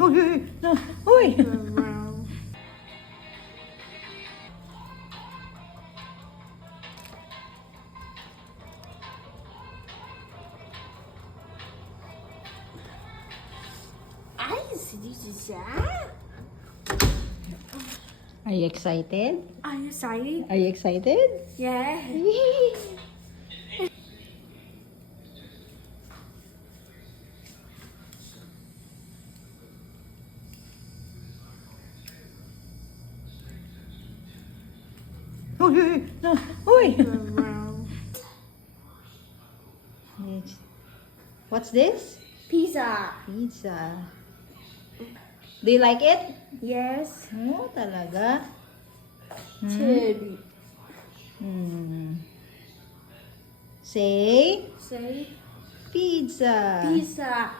Uy, uy, no, uy. Ay, dito siya. Are you excited? Are you excited? Are you excited? Yeah. Uy, uy, no, uy. What's this? Pizza. Pizza. Do you like it? Yes. Oh, talaga? Cherry. Say, Say pizza. pizza.